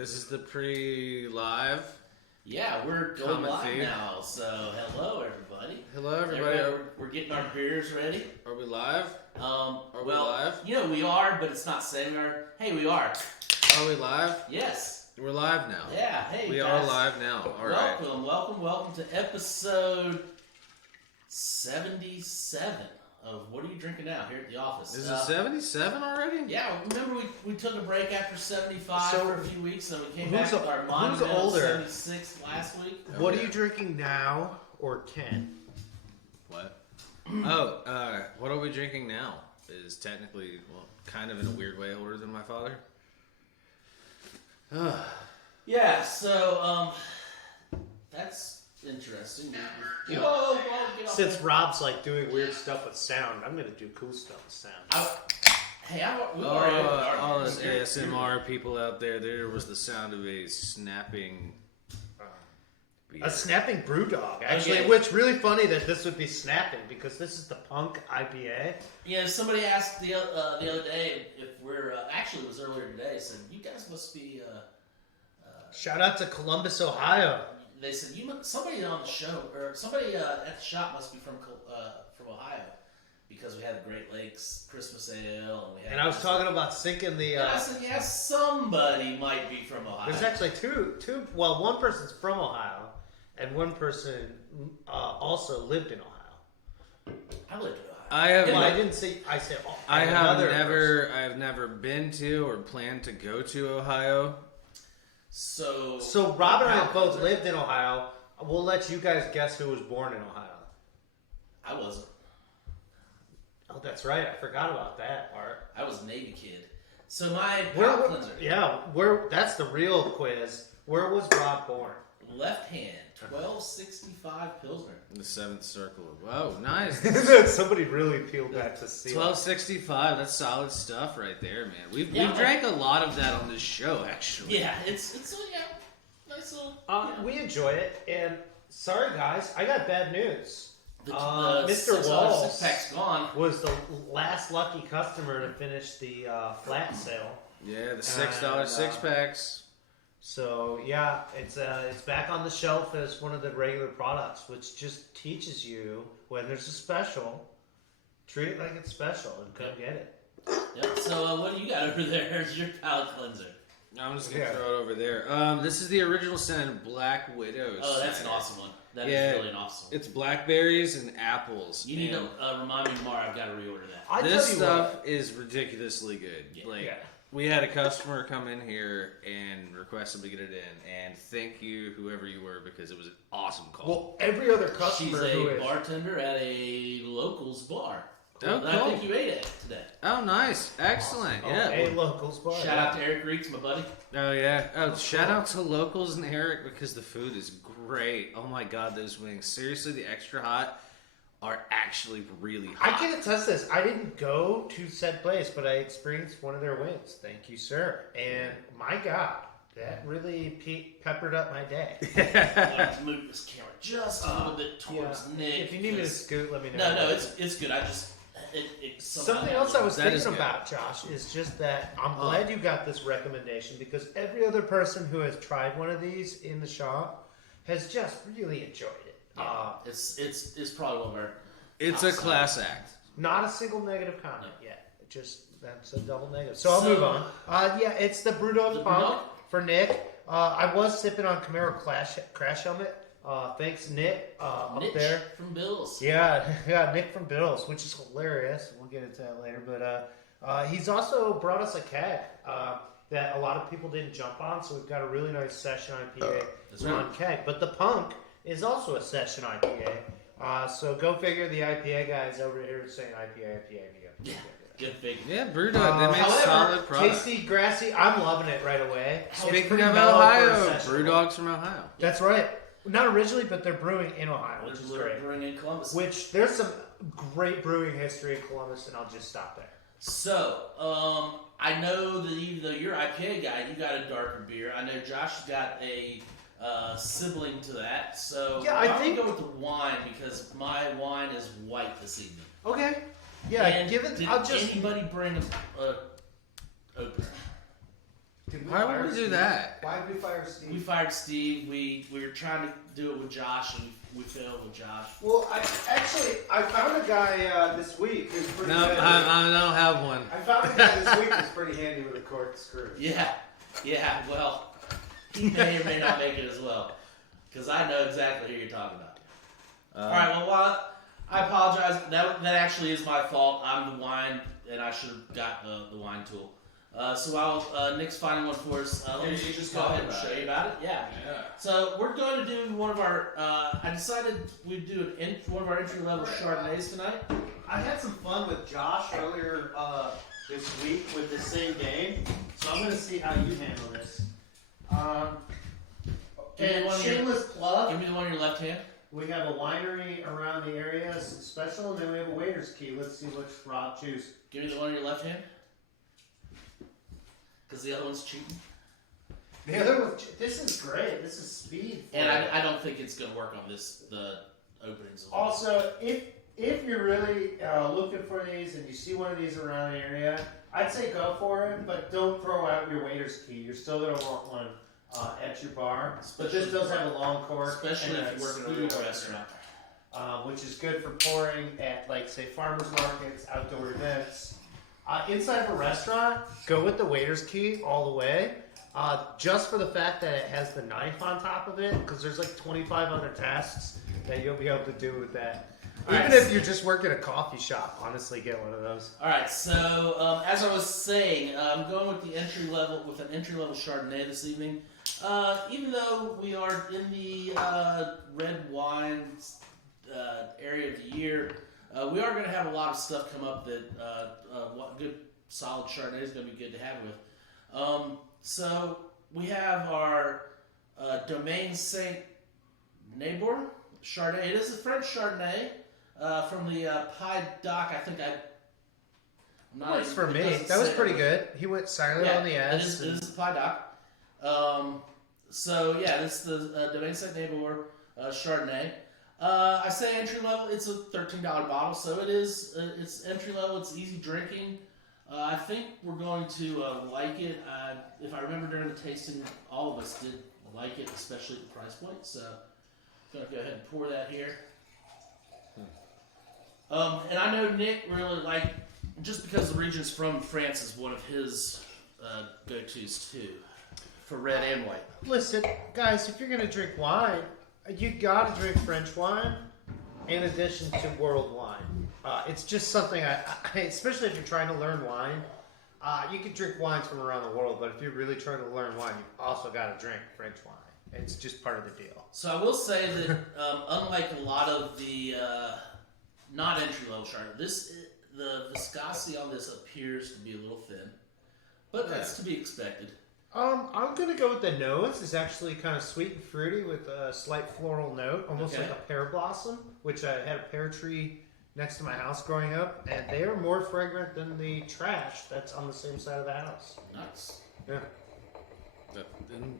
This is the pre-live. Yeah, we're going Comment live feed. now. So, hello everybody. Hello, everybody. We're getting our beers ready. Are we live? Are we live? You know we are, but it's not saying we are. Hey, we are. Are we live? Yes. We're live now. Yeah. Hey, we guys. are live now. All right. Welcome to episode 77 of What Are You Drinking Now here at the office. Is it 77 already? Yeah, remember we took a break after 75 for a few weeks, and we came who's back with our who's monumental older? 76 last week. What are you drinking now or 10? What? What are we drinking now? Is technically, well, kind of in a weird way older than my father. Yeah, so that's interesting. Yeah. Whoa, get off Since that. Rob's like doing weird stuff with sound, I'm gonna do cool stuff with sound. We already All those You're- ASMR people out there was the sound of a snapping beer. A snapping brew dog, actually, Okay. which really funny that this would be snapping because this is the Punk IPA. Yeah, somebody asked the other day if we're actually it was earlier today. Said you guys must be. Shout out to Columbus, Ohio. They said somebody on the show or somebody at the shop must be from Ohio because we had the Great Lakes Christmas Ale and we had. And I was talking about sinking the. And I said, yeah, somebody might be from Ohio. There's actually two. Well, one person's from Ohio, and one person also lived in Ohio. I lived in Ohio. I have. Well, I didn't say. I said. I have another person. never. I've never been to or planned to go to Ohio. So Rob and I both lived in Ohio. We'll let you guys guess who was born in Ohio. I wasn't. Oh, that's right. I forgot about that part. I was a Navy kid. So my palate cleanser. That's the real quiz. Where was Rob born? Left hand, 1265 Pilsner. The seventh circle. Whoa, nice. Somebody really peeled back to see. 1265. That's solid stuff right there, man. We've Yeah. drank a lot of that on this show, actually. Yeah, it's nice little. We enjoy it, and sorry guys, I got bad news. The Mr. $6 Walls six-pack's gone. was the last lucky customer to finish the flat sale. Yeah, the $6 six packs. So yeah, it's back on the shelf as one of the regular products, which just teaches you when there's a special, treat it like it's special and come get it. Yep. So what do you got over there? Here's your palate cleanser. I'm just gonna throw it over there. This is the original scent, Black Widows. Oh, that's an awesome one. That is really an awesome one. It's blackberries and apples. You need to remind me tomorrow. I've got to reorder that. This stuff is ridiculously good. Yeah. We had a customer come in here and request him to get it in, and thank you, whoever you were, because it was an awesome call. Well, every other She's customer who a is bartender at a locals bar. Oh, that cool. I think you ate at today. Oh, nice. Excellent. Yeah. a locals bar. Shout out to Eric Reeks, my buddy. Oh, yeah. Oh, shout out to Locals and Eric because the food is great. Oh, my God, those wings. Seriously, the extra hot are actually really I hot. can attest this. I didn't go to said place, but I experienced one of their wings. Thank you, sir. And my God, that really peppered up my day. I want to move this camera just a little bit towards Nick. If you need me to scoot, let me know. No, it's good. I just Something else I was That is thinking good. about, Josh, is just that I'm glad you got this recommendation because every other person who has tried one of these in the shop has just really enjoyed it. It's probably one of our. It's a class act. Not a single negative comment yet. Just that's a double negative. So I'll move on. It's the Brewdog The Punk Brewdog? for Nick. I was sipping on Camaro Crash Helmet. Thanks, Nick, up Nick there. from Bills. Yeah, Nick from Bills, which is hilarious. We'll get into that later. But he's also brought us a keg that a lot of people didn't jump on. So we've got a really nice session IPA That's right. on keg. But the Punk is also a session IPA. So go figure the IPA guys over here saying IPA. Yeah, good figure. Yeah, Brewdog. They make However, solid products. tasty, grassy. I'm loving it right away. It's Speaking pretty of mellow for a Ohio, session. Brewdog's from Ohio. That's right. Not originally, but they're brewing in Ohio, which is great. Brewing in Columbus. Which there's some great brewing history in Columbus, and I'll just stop there. So, I know that even though you're IPA guy, you got a darker beer. I know Josh's got a sibling to that. So Yeah, I'm I think- gonna go with the wine because my wine is white this evening. Okay. Yeah, And give it. Did I'll just. anybody bring a opener? Did we Why fire would we do Steve? that? Why did we fire Steve? We fired Steve. We were trying to do it with Josh, and we failed with Josh. Well, I found a guy this week who's pretty No, good. I don't have one. I found a guy this week who's pretty handy with a corkscrew. Yeah. Well, he may or may not make it as well, because I know exactly who you're talking about. All right. Well, I apologize. That actually is my fault. I'm the wine, and I should have got the wine tool. So while Nick's finding one for us, let me you just go ahead and show you about it. Yeah. So we're going to do one of our. I decided we'd do one of our entry level Chardonnays tonight. I had some fun with Josh earlier this week with the same game, so I'm going to see how you handle this. Give me And one of your- shameless plug, Give me the one in your left hand. we have a winery around the area, it's special, and then we have a waiter's key. Let's see which Rob choose. Give me the one in your left hand. Because the other one's cheating. The other one, this is great. This is speed. for And you. I don't think it's going to work on the openings. Of Also, if you're really looking for these and you see one of these around the area, I'd say go for it, but don't throw out your waiter's key. You're still going to want one at your bar. But this does have a long cork, especially and if you work in a speed real opener, restaurant. which is good for pouring at, like, say, farmers markets, outdoor events. Inside of a restaurant, go with the waiter's key all the way. Just for the fact that it has the knife on top of it, because there's like 25 other tasks that you'll be able to do with that. Even if you're just working a coffee shop, honestly, get one of those. All right, so as I was saying, I'm going with an entry level Chardonnay this evening. Even though we are in the red wine area of the year, we are going to have a lot of stuff come up that what good solid Chardonnay is going to be good to have with. So we have our Domaine Saint Nabor Chardonnay. It is a French Chardonnay from the Pied Doc. I think Works for it me. doesn't That was say- pretty good. He went silent on the it S. is the Pied Doc. So yeah, this is the Domaine Saint Nabor Chardonnay. I say entry level. It's a $13 bottle, so it is. It's entry level. It's easy drinking. I think we're going to like it. If I remember during the tasting, all of us did like it, especially at the price point. So I'm going to go ahead and pour that here. And I know Nick really liked, just because the region's from France is one of his go-tos too, for red and white. Listen, guys, if you're gonna drink wine, you gotta drink French wine in addition to world wine. It's just something especially if you're trying to learn wine. You can drink wines from around the world, but if you're really trying to learn wine, you also gotta drink French wine. It's just part of the deal. So I will say that unlike a lot of the not entry-level Chardonnay, the viscosity on this appears to be a little thin, but that's to be expected. I'm gonna go with the nose. It's actually kind of sweet and fruity with a slight floral note, almost Okay. like a pear blossom, which I had a pear tree next to my house growing up, and they are more fragrant than the trash that's on the same side of the house. Nice. Yeah.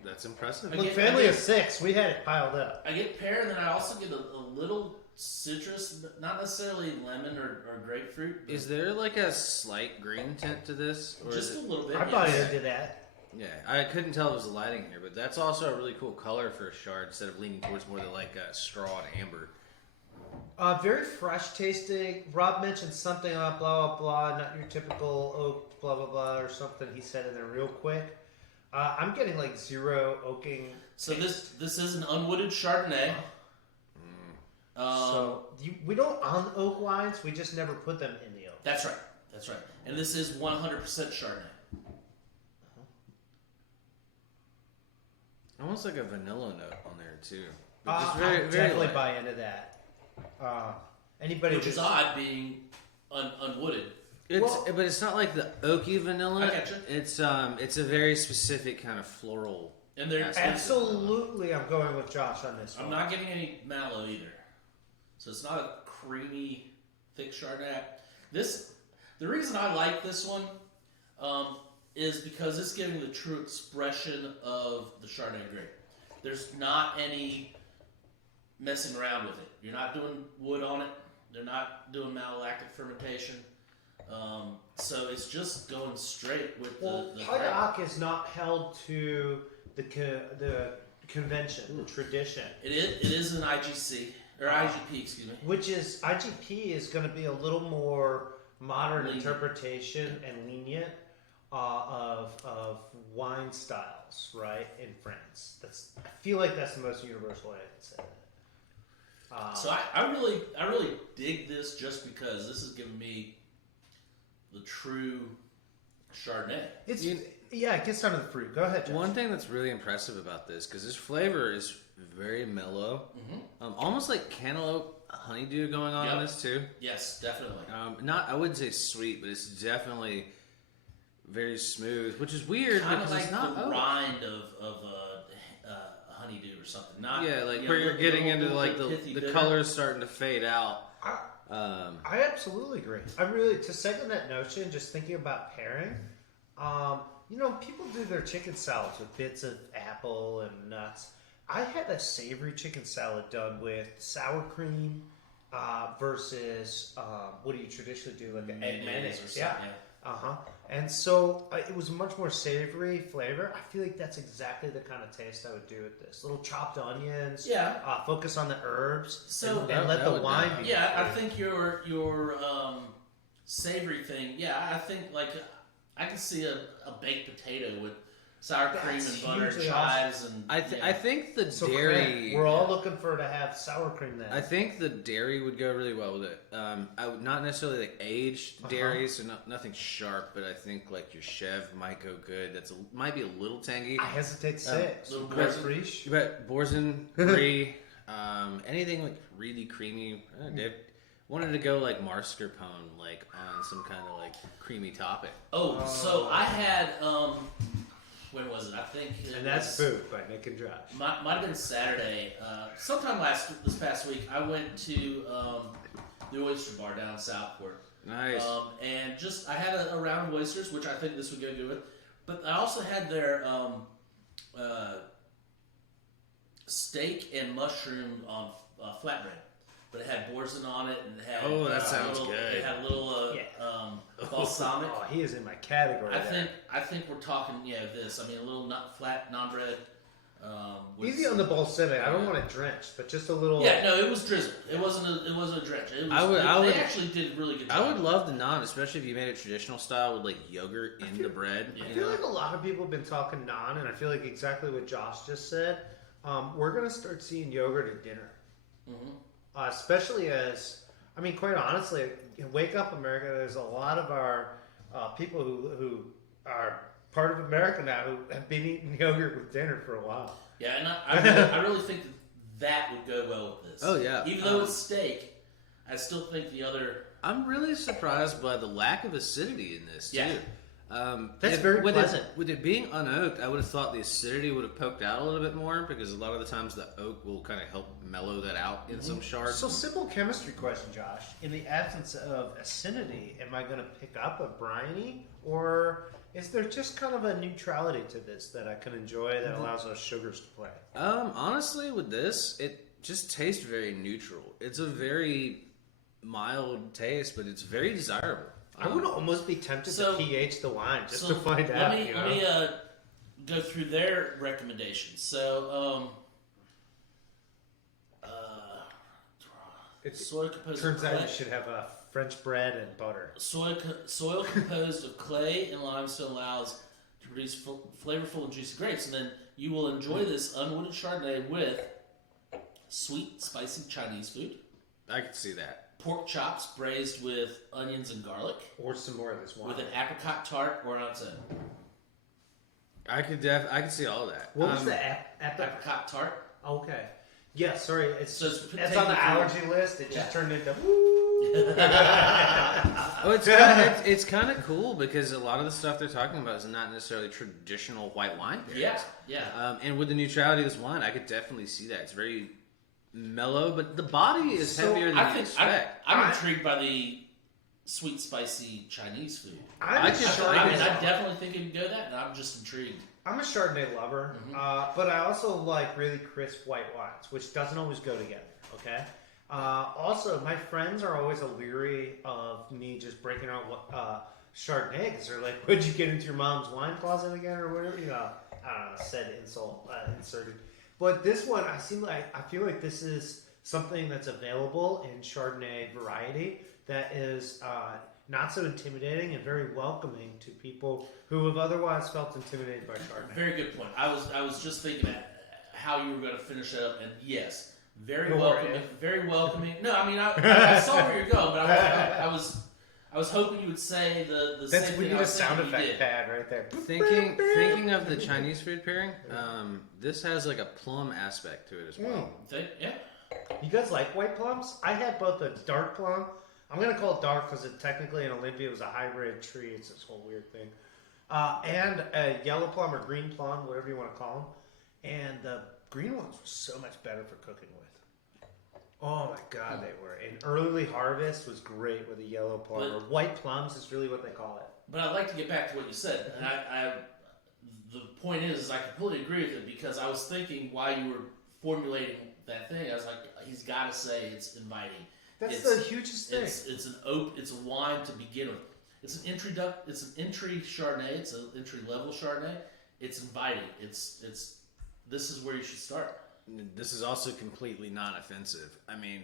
That's impressive. Look, family of 6, we had it piled up. I get pear, and then I also get a little citrus, but not necessarily lemon or grapefruit. But Is there like a slight green tint to this? Or just is a it, little bit. I bought yes. into that. yeah, I couldn't tell it was the lighting here, but that's also a really cool color for a Chard instead of leaning towards more like a straw and amber. Very fresh tasting. Rob mentioned something about blah, blah, blah, not your typical oak, blah, blah, blah, or something he said in there real quick. I'm getting like zero oaking. So this is an unwooded Chardonnay. We don't on oak wines, we just never put them in the oak. That's right. That's right. And this is 100% Chardonnay. Almost like a vanilla note on there too. I Just definitely light. buy into that. Anybody Which is that's- odd being unwooded. But it's not like the oaky vanilla. I gotcha. It's a very specific kind of floral. And they're Absolutely, I'm going with Josh on this I'm one. not getting any mallow either. So it's not a creamy, thick Chardonnay. The reason I like this one is because it's giving the true expression of the Chardonnay grape. There's not any messing around with it. You're not doing wood on it. They're not doing malolactic fermentation. So it's just going straight with Well, the Haddock is not held to the convention, the tradition. It is an IGC or IGP, excuse me. Which is IGP is going to be a little more modern Lenient. interpretation and lenient of wine styles, right? In France, I feel like that's the most universal way I can say it. So I really dig this just because this is giving me the true Chardonnay. It gets down to the fruit. Go ahead, Josh. One thing that's really impressive about this, because this flavor is very mellow, almost like cantaloupe honeydew going on in Yep. this too. Yes, definitely. Not, I wouldn't say sweet, but it's definitely very smooth, which is weird Kind of because like it's not the oak. rind of a honeydew or something. Not Yeah, like you where know, you're getting into little like bit pithy the bitter. colors starting to fade out. I absolutely agree. I really, to second that notion, just thinking about pairing, people do their chicken salads with bits of apple and nuts. I had a savory chicken salad done with sour cream versus what do you traditionally do, like an egg mayonnaise? or Yeah. something. And so it was a much more savory flavor. I feel like that's exactly the kind of taste I would do with this. Little chopped onions. Yeah. Focus on the herbs. So- and let That the would- wine be. Yeah, I think your savory thing. Yeah, I think like I can see a baked potato with sour cream That's and butter, hugely chives, and I think the So dairy. correct. We're all looking for to have sour cream then. I think the dairy would go really well with it. I would not necessarily like aged dairy, so nothing sharp, but I think like your Chev might go good. Might be a little tangy. I hesitate to say it. little Creme Boursin. fraiche. But Boursin, Brie, anything like really creamy. Dave wanted to go like mascarpone, like on some kind of like creamy topping. Oh, so I had when was it? I think it And that's was, Food by Nick and Josh. might have been Saturday. Sometime this past week, I went to the Oyster Bar down in Southport. Nice. And just I had a round of oysters, which I think this would go good with. But I also had their steak and mushroom on flatbread. But it had Boursin on it, and it had Oh, that sounds little, good. It had a little balsamic. Oh, he is in my category. there. I think we're talking this. I mean a little flat non-bread. With Easy on the balsamic. I don't want to drench, but just a little. Yeah, no, it was drizzled. It wasn't a drench. It was, I would- they actually did a really good job. I would love the naan, especially if you made it traditional style with like yogurt in the bread. Yeah. I feel like a lot of people have been talking naan, and I feel like exactly what Josh just said. We're gonna start seeing yogurt at dinner, especially as quite honestly, in Wake Up America, there's a lot of our people who are part of America now who have been eating yogurt with dinner for a while. Yeah, and I really think that would go well with this. Oh, yeah. Even though it's steak, I still think the other. I'm really surprised by the lack of acidity in this too. Yeah. That's very with pleasant. With it being unoaked, I would have thought the acidity would have poked out a little bit more because a lot of the times the oak will kind of help mellow that out in some shards. So simple chemistry question, Josh. In the absence of acidity, am I going to pick up a briny, or is there just kind of a neutrality to this that I can enjoy that allows those sugars to play? Honestly, with this, it just tastes very neutral. It's a very mild taste, but it's very desirable. I would almost be tempted So- to pH the wine just so to find let out. me go through their recommendations. So soil composed Turns of out clay. you should have French bread and butter. Soil composed of clay and limestone allows to produce flavorful and juicy grapes, and then you will enjoy this unwooded Chardonnay with sweet, spicy Chinese food, I could see that. pork chops braised with onions and garlic, Or some more of this wine. with an apricot tart or on its own. I could see all of that. What was the Apricot tart. Okay. Yeah, sorry. It's So it's it's on the taken allergy list. It Yeah. just turned into Oh, it's kind of cool because a lot of the stuff they're talking about is not necessarily traditional white wine. pairings. Yeah. And with the neutrality of this wine, I could definitely see that. It's very mellow, but the body is So, heavier than I you think expect. I'm intrigued by the sweet, spicy Chinese food. I'm I a could- Chardonnay I definitely think it would go that, and I'm just intrigued. I'm a Chardonnay lover, but I also like really crisp white wines, which doesn't always go together. Okay, Also, my friends are always leery of me just breaking out Chardonnay because they're like, "What'd you get into your mom's wine closet again, or whatever?" You know, I don't know, said insult inserted. But this one, I feel like this is something that's available in Chardonnay variety that is not so intimidating and very welcoming to people who have otherwise felt intimidated by Chardonnay. Very good point. I was just thinking about how you were going to finish it up, and yes, very Go for welcoming. it. Very welcoming. No, I mean I saw where you're going, but I was hoping you would say the That's same we thing. need I a was sound thinking you effect did. pad right there. Thinking of the Chinese food pairing, this has like a plum aspect to it as well. Yeah. You guys like white plums? I had both a dark plum. I'm gonna call it dark because it technically in Olympia was a hybrid tree. It's this whole weird thing. And a yellow plum or green plum, whatever you want to call them. And the green ones were so much better for cooking with. Oh my god, they were. And early harvest was great with a yellow plum, or white plums is really what they call it. But I'd like to get back to what you said, and the point is I completely agree with it because I was thinking while you were formulating that thing, I was like, he's got to say it's inviting. That's the hugest thing. It's a wine to begin with. It's an entry Chardonnay. It's an entry level Chardonnay. It's inviting. It's this is where you should start. This is also completely non-offensive. I mean,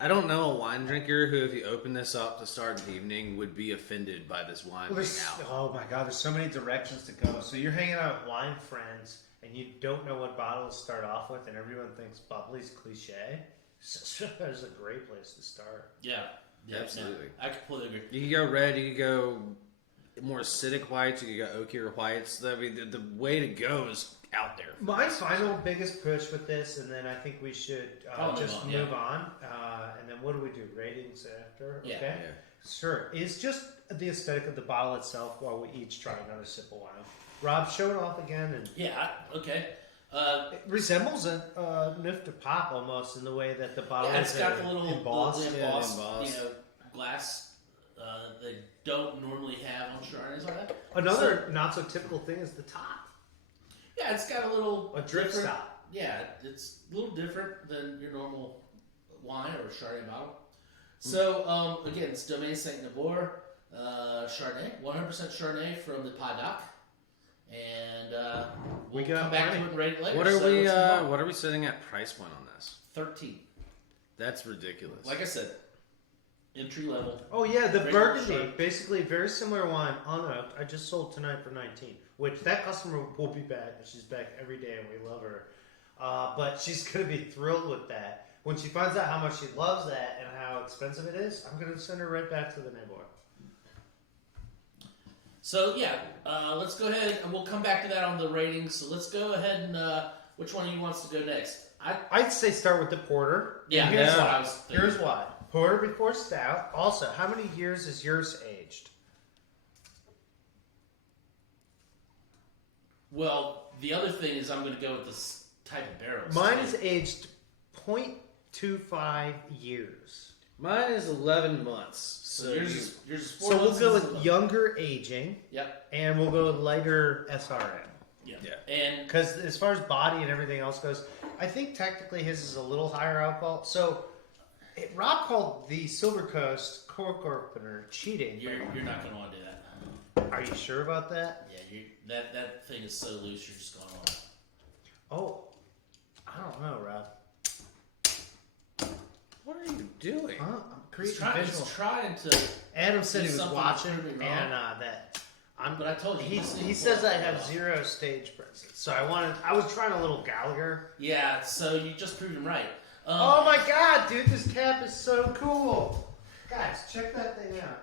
I don't know a wine drinker who, if you open this up to start the evening, would be offended by this wine being out. Oh my god, there's so many directions to go. So you're hanging out with wine friends and you don't know what bottle to start off with, and everyone thinks bubbly's cliche. There's a great place to start. Yeah, Absolutely. I completely agree. You could go red, you could go more acidic whites, you could go oakier whites. I mean, the way to go is out there. My final biggest push with this, and then I think we should just move on. And then what do we do? Ratings after? Yeah. Okay. Yeah. Sure. It's just the aesthetic of the bottle itself while we each try another sip of wine. Rob, show it off again. And Okay. it resembles a Nif de Pop almost in the way that the bottle Yeah, is it's got the little embossed. embossed, embossed. glass they don't normally have on Chardonnays like that. Another not so typical thing is the top. Yeah, it's got a little A drip different- stop. Yeah, it's a little different than your normal wine or Chardonnay bottle. So again, it's Domaine Saint Nabor Chardonnay, 100% Chardonnay from the Paddock, and we'll We got come back plenty. to it and rate it later. What are So we? let's move on. What are we setting at price point on this? 13. That's ridiculous. Like I said, entry level. Oh yeah, the Regular Burgundy, Chard. basically very similar wine, unoaked. I just sold tonight for 19, which that customer will be back. She's back every day, and we love her. But she's gonna be thrilled with that when she finds out how much she loves that and how expensive it is. I'm gonna send her right back to the neighbor. So yeah, let's go ahead and we'll come back to that on the ratings. So let's go ahead and which one of you wants to go next? I'd say start with the porter. Yeah, Here's that's why. what I was thinking. Here's why. Porter before stout. Also, how many years is yours aged? Well, the other thing is I'm going to go with this type of barrel. Mine is aged 0.25 years. Mine is 11 months. So yours is 4 So we'll months go and with 11. younger aging, Yep. and we'll go with lighter SRM. Yeah. Yeah. And Because as far as body and everything else goes, I think technically his is a little higher alcohol. So Rob called the Silver Coast cork opener cheating. you're not going to want to do that. Are you sure about that? Yeah, that thing is so loose. You're just going on. Oh, I don't know, Rob. What are you doing? I'm He's creating visual. trying to, Adam said do he was something watching, to prove me wrong. and that I'm. but I told you. He says I have zero stage presence, so I was trying a little Gallagher. Yeah, so you just proved him right. Oh my god, dude, this cap is so cool. Guys, check that thing out.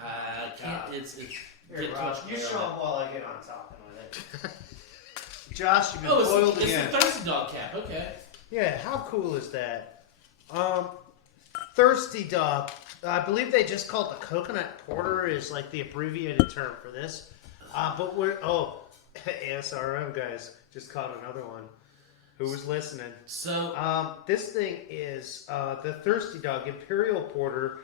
I can't. It's Here, get Rob, too much you glare show on him while I get on top with it. Josh, you've been Oh, foiled it's again. the Thirsty Dog cap. Okay. Yeah, how cool is that? Thirsty Dog. I believe they just call it the coconut porter is like the abbreviated term for this. But ASRM guys just caught another one. Who was listening? So This thing is the Thirsty Dog Imperial Porter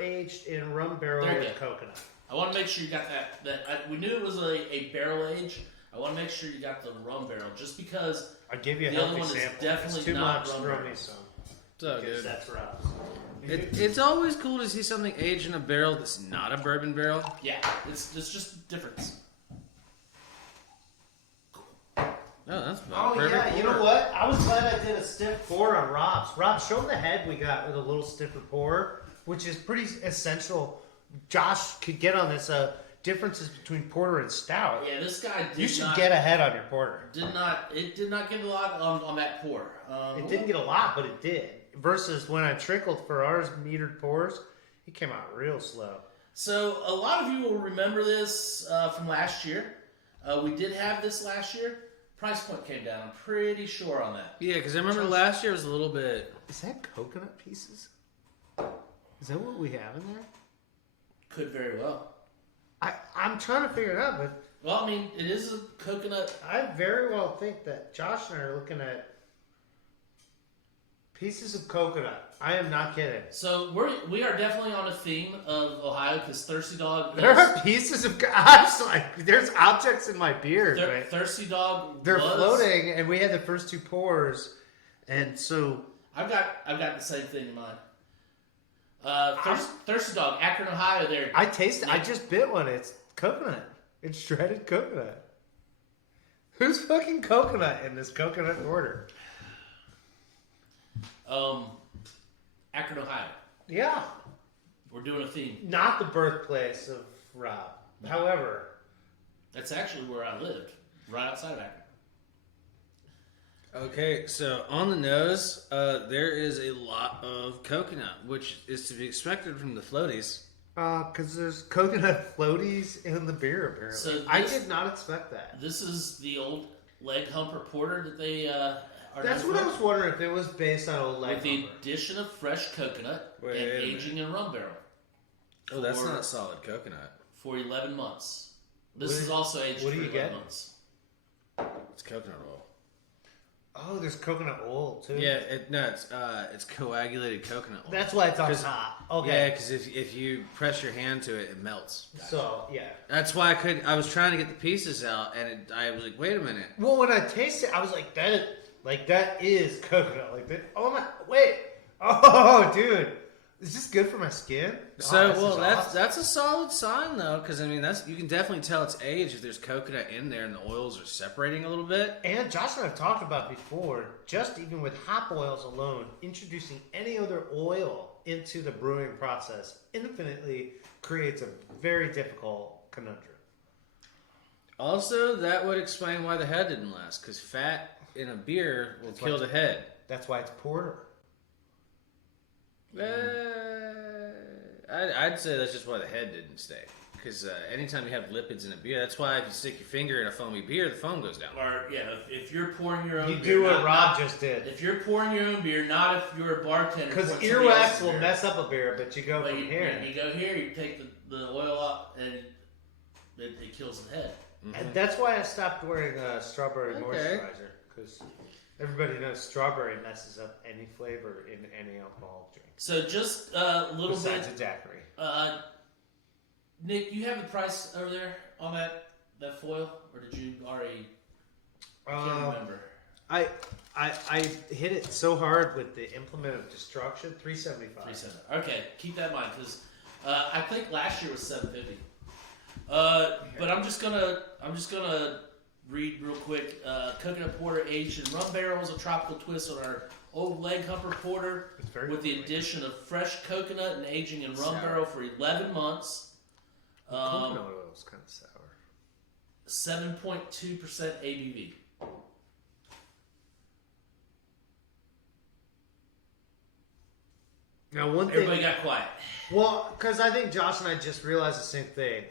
aged in rum barrel There you with go. coconut. I want to make sure you got that. We knew it was a barrel age. I want to make sure you got the rum barrel, just because I'll give you a the other healthy one is sample. definitely It's too not much. rum Throw barrel. me some. So Because good. that's rough. It's always cool to see something aged in a barrel that's not a bourbon barrel. Yeah, it's just a difference. Oh, that's Oh perfect yeah, you pour. know what? I was glad I did a stiff pour on Rob's. Rob, show the head we got with a little stiffer pour, which is pretty essential. Josh could get on this. Differences between porter and stout. Yeah, this guy did You should not, get ahead on your porter. It did not get a lot on that pour. It didn't get a lot, but it did. Versus when I trickled for ours metered pours, he came out real slow. So a lot of you will remember this from last year. We did have this last year. Price point came down. I'm pretty sure on that. Yeah, because I remember last year was a little bit. Is that coconut pieces? Is that what we have in there? Could very well. I'm trying to figure it out, but Well, I mean, it is a coconut. I very well think that Josh and I are looking at pieces of coconut. I am not kidding. So we are definitely on a theme of Ohio because Thirsty Dog. There are pieces of. I'm just like, there's objects in my beard. Right? Thirsty Dog. They're was, floating, and we had the first two pours, and so I've got the same thing in mind. Thirsty Dog, Akron, Ohio. There. I tasted. I just bit one. It's coconut. It's shredded coconut. Who's fucking coconut in this coconut order? Akron, Ohio. Yeah, We're doing a theme. not the birthplace of Rob. However, That's actually where I lived, right outside of Akron. Okay, so on the nose, there is a lot of coconut, which is to be expected from the floaties. because there's coconut floaties in the beer. Apparently, So I this- did not expect that. This is the old leg humper porter that they are. That's known what I for, was wondering if it was based on old leg with the humper. addition of fresh coconut Wait and a minute. aging in rum barrel Oh, that's For- not solid coconut. for 11 months. This What is do- also aged what for do you 11 get? months. It's coconut oil. Oh, there's coconut oil too. Yeah, it's coagulated coconut oil. That's why it's on 'Cause- top. Yeah, Okay. because if you press your hand to it, it melts. So yeah. That's why I was trying to get the pieces out, and I was like, wait a minute. Well, when I tasted it, I was like, that is coconut. Like that. Oh my! Wait. Oh, dude. Is this good for my skin? So, Oh, this is awesome. that's a solid sign though, because I mean you can definitely tell it's aged if there's coconut in there and the oils are separating a little bit. And Josh and I have talked about before, just even with hop oils alone, introducing any other oil into the brewing process infinitely creates a very difficult conundrum. Also, that would explain why the head didn't last, because fat in a beer will That's kill why- the head. That's why it's porter. I'd say that's just why the head didn't stay. Because anytime you have lipids in a beer, that's why if you stick your finger in a foamy beer, the foam goes down. Or yeah, if you're pouring your own You beer, do what not- Rob just did. If you're pouring your own beer, not if you're a bartender. Because pouring somebody earwax else's will beer. mess up a beer, but you go But from you, here. you go here, you take the oil out, and it kills the head. And that's why I stopped wearing strawberry Okay. moisturizer. Because everybody knows strawberry messes up any flavor in any alcohol drink. So just a little Besides bit. a daiquiri. Nick, you have the price over there on that foil, or did you already? Can't remember. I hit it so hard with the implement of destruction, $3.75. 370. Okay, keep that in mind because I think last year was $750. But I'm just gonna read real quick. Coconut porter aged in rum barrels, a tropical twist on our old leg humper porter, It's very with the good. addition of fresh coconut and aging in rum Sour. barrel for 11 months. Coconut oil is kind of sour. 7.2% ABV. Now, one Everybody thing. got quiet. Well, because I think Josh and I just realized the same thing.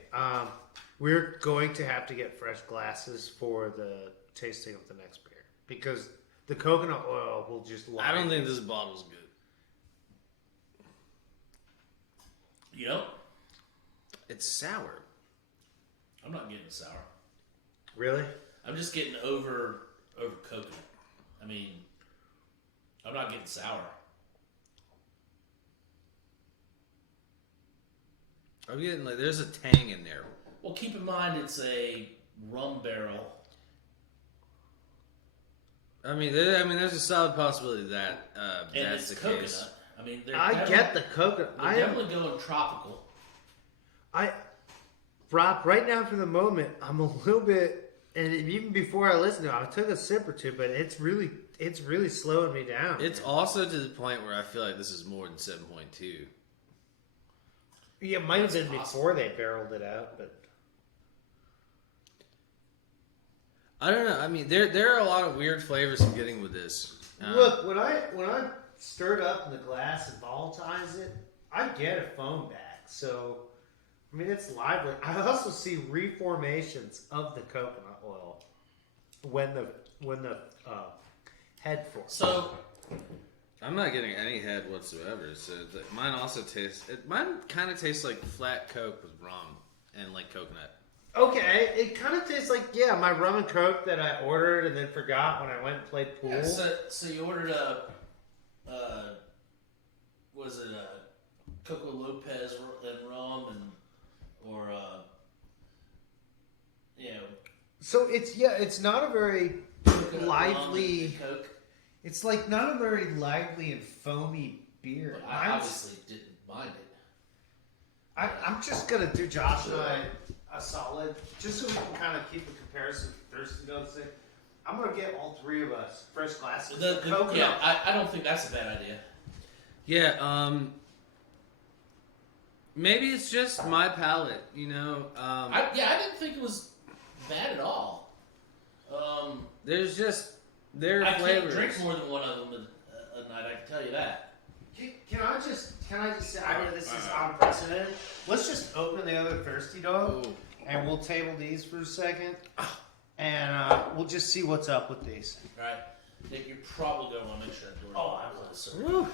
We're going to have to get fresh glasses for the tasting of the next beer because the coconut oil will just lie. I don't think this bottle's good. You know, It's sour. I'm not getting sour. Really? I'm just getting over coconut. I mean, I'm not getting sour. I'm getting there's a tang in there. Well, keep in mind it's a rum barrel. I mean, there's a solid possibility that And that's it's the coconut. case. I mean, I get the coconut. They're definitely going tropical. Rob, right now for the moment, I'm a little bit, and even before I listened to it, I took a sip or two, but it's really slowing me down. It's also to the point where I feel like this is more than 7.2. Yeah, it might have been before they barreled it out, but I don't know. I mean, there are a lot of weird flavors I'm getting with this. look, when I stir it up in the glass and volatilize it, I get a foam back. So, I mean, it's lively. I also see reformations of the coconut oil when the head forms. So I'm not getting any head whatsoever. So mine also tastes. Mine kind of tastes like flat Coke with rum and like coconut. Okay, it kind of tastes like my rum and coke that I ordered and then forgot when I went and played pool. yeah, so you ordered was it Coco Lopez and rum or So it's not a very coconut lively. rum and Coke. It's like not a very lively and foamy beer. But I obviously didn't mind it. I'm just gonna do Josh and I a solid, just so we can kind of keep a comparison for Thirsty Dog's sake. I'm gonna get all three of us fresh glasses of coconut. Yeah, I don't think that's a bad idea. Yeah. Maybe it's just my palate. You know. I didn't think it was bad at all. There's just I flavors. can't drink more than one of them a night. I can tell you that. Can I just say, I know this is unprecedented. Let's just open the other Thirsty Dog, Ooh. and we'll table these for a second, and we'll just see what's up with these. All right, Nick, you're probably going to want to make sure that door. Oh, I will.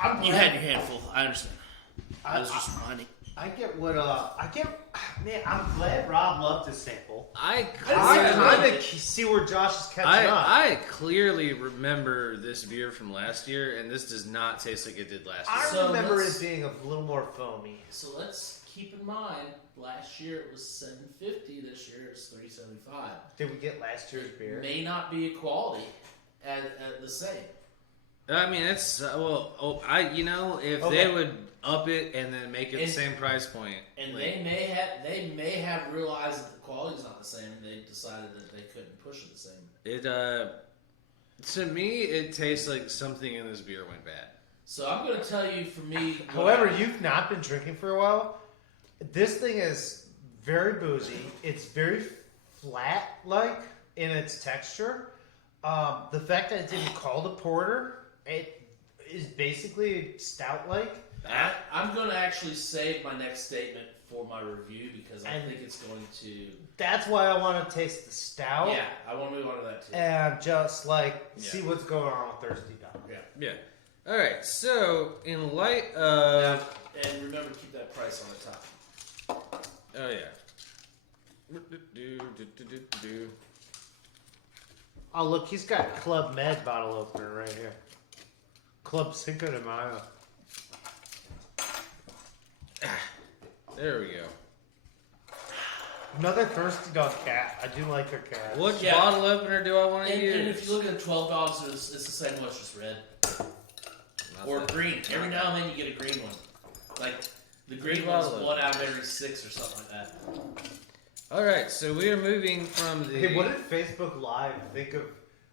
I'm You had your handful. I understand. I was I- just reminding. Man, I'm glad Rob loved his sample. I I kind clearly, of see where Josh is catching up. I clearly remember this beer from last year, and this does not taste like it did last year. I So remember let's- it being a little more foamy. So let's keep in mind, last year it was $7.50. This year it's $3.75. Did we get last year's beer? May not be equality at the same. I mean, it's if Okay. they would up it and then make it the And- same price point, And like, they may have realized that the quality's not the same. And they decided that they couldn't push it the same. it to me it tastes like something in this beer went bad. So I'm going to tell you, for me. However, you've not been drinking for a while. This thing is very boozy. It's very flat-like in its texture. The fact that it didn't call the porter, it is basically stout-like. I'm going to actually save my next statement for my review because I And- think it's going to. That's why I want to taste the stout. Yeah, I want to move on to that too. And just see what's going on with Thirsty Dog. Yeah. All right. So in light of And remember to keep that price on the top. oh yeah. Oh, look, he's got Club Med bottle opener right here. Club Cinco de Mayo. There we go. Another Thirsty Dog cat. I do like their cat. What Yeah. bottle opener do I want to And use? if you look at $12, it's the same one, it's just red. Or green. Every now and then you get a green one. Like, the green one's Bottle. 1 out of every 6 or something like that. All right, so we are moving from the. Hey, what did Facebook Live think of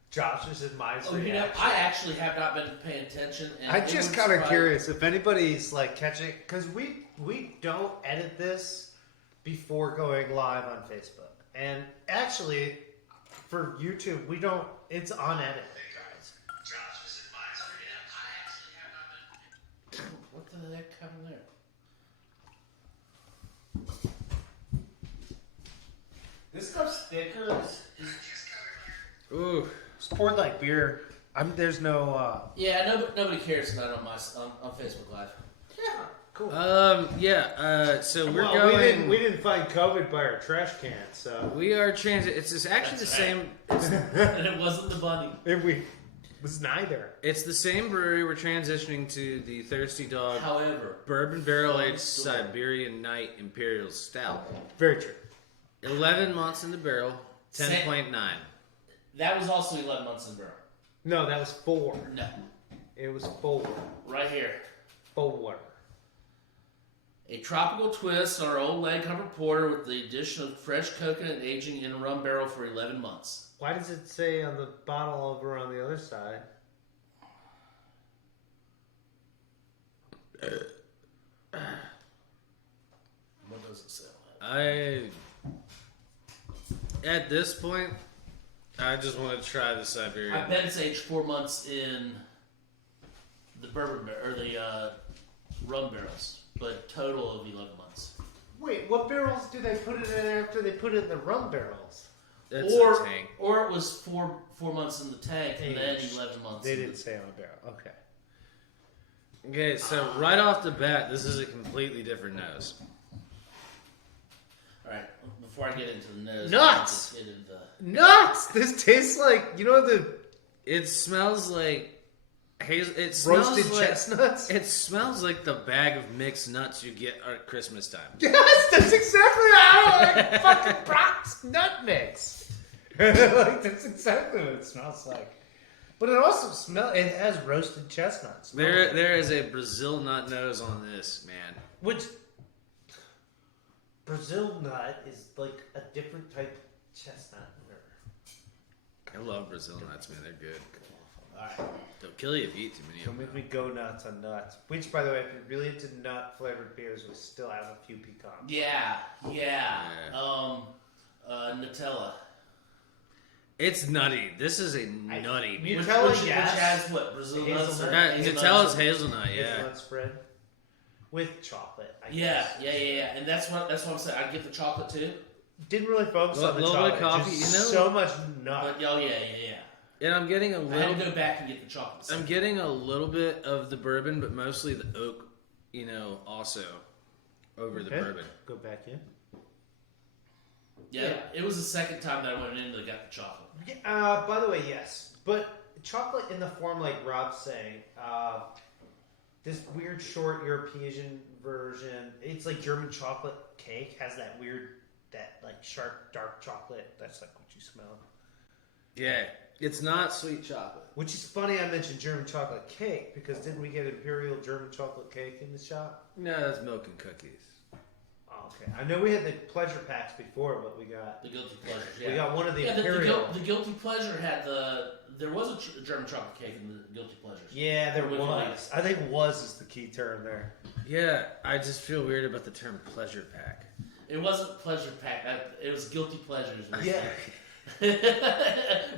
Josh's and my Oh, you know, I actually have not been paying attention. And I'm it just would kind of surprise- curious if anybody's like catching, because we don't edit this before going live on Facebook, and actually for YouTube we don't. It's unedited, guys. What the heck happened there? This stuff's thicker. Ooh. It's poured like beer. There's no. Yeah, nobody cares tonight on on Facebook Live. Yeah, cool. So we're Well, going. We didn't find COVID by our trash can, so We are It's actually That's the right. same. And it wasn't the bunny. it was neither. It's the same brewery. We're transitioning to the Thirsty Dog However, Bourbon Barrel Aged Story. Siberian Night Imperial Stout. Very true. 11 months in the barrel. 10.9. That was also 11 months in barrel. No, that was 4. No, It was 4. right here. 4. A tropical twist on our old leg humber porter with the addition of fresh coconut aging in a rum barrel for 11 months. Why does it say on the bottle over on the other side? What does it say? At this point, I just want to try the Siberian. I bet it's aged 4 months in the bourbon or the rum barrels, but total of 11 months. Wait, what barrels do they put it in after they put it in the rum barrels? That's or a tank. or it was 4 months in the tank and then Aged. 11 months. They in didn't the, say on a barrel. Okay. Okay, so right off the bat, this is a completely different nose. All right, before I get into the nose, Nuts! I'll just get into Nuts! This tastes like, the It smells like hazel. It smells roasted like chestnuts? It smells like the bag of mixed nuts you get at Christmas time. Yes, that's exactly how like fucking Brock's nut mix. Like that's exactly what it smells like. But it also it has roasted chestnuts. There is a Brazil nut nose on this, man. Which Brazil nut is like a different type of chestnut. I love Brazil nuts, man. They're good. all right. They'll kill you if you eat too many Don't of make them. me go nuts on nuts. Which, by the way, if you're really into nut flavored beers, we still have a few pecans. Yeah. Yeah. Nutella. It's nutty. This is a nutty beer. Nutella, which yes. has what? Brazil nuts? Or Hazelnut. hazelnuts? Nutella's hazelnut, yeah. Hazelnut spread with chocolate. I Yeah, guess. and that's what I'm saying. I get the chocolate too. Didn't really focus Well, on the a little bit chocolate. of coffee, just you know? so much nut. But yeah. And I'm getting a I little. had to go back and get the chocolate. I'm getting a little bit of the bourbon, but mostly the oak. Also over the Okay. bourbon. Go back in. Yeah, it was the second time that I went in that got the chocolate. Yeah, by the way, yes. But chocolate in the form like Rob's saying, this weird short European version, it's like German chocolate cake, has that like sharp dark chocolate. That's like what you smell. Yeah, it's not sweet chocolate. Which is funny I mentioned German chocolate cake, because didn't we get imperial German chocolate cake in the shop? No, that's milk and cookies. Oh, okay. I know we had the pleasure packs before, but we got The guilty pleasures. Yeah. we got one of the yeah, imperial. the guilty pleasure had there was a German chocolate cake in the guilty pleasures. Yeah, there With was. I think "was" is the key term there. Yeah, I just feel weird about the term pleasure pack. It wasn't pleasure pack. It was guilty pleasures. Yeah.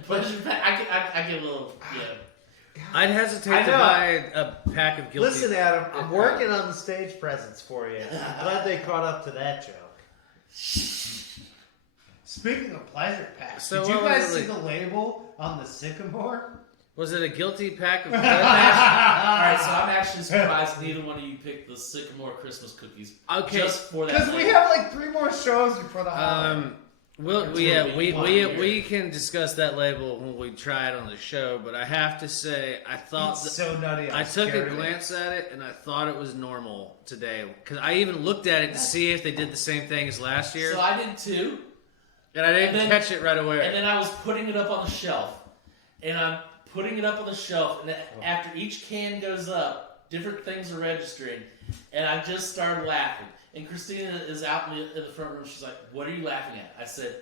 Pleasure pack. I get a little. Yeah. I'd hesitate I to know. buy a pack of guilty. Listen, Adam, I'm working on the stage presence for you. I'm glad they caught up to that joke. Speaking of pleasure packs, So did you what guys was it see the label on the Sycamore? Was it a guilty pack of? All right, so I'm actually surprised neither one of you picked the Sycamore Christmas cookies. Okay. Just for that. Because we label. have like 3 more shows before the holiday. We can discuss that label when we try it on the show. But I have to say, I thought It's so nutty. I took a glance at it and I thought it was normal today because I even looked at it to see if they did the same thing as last year, So I did too. and I didn't and then- catch it right away. And then I was putting it up on the shelf. And I'm putting it up on the shelf. And after each can goes up, different things are registering. And I just started laughing. And Christina is out in the front room. She's like, "What are you laughing at?" I said,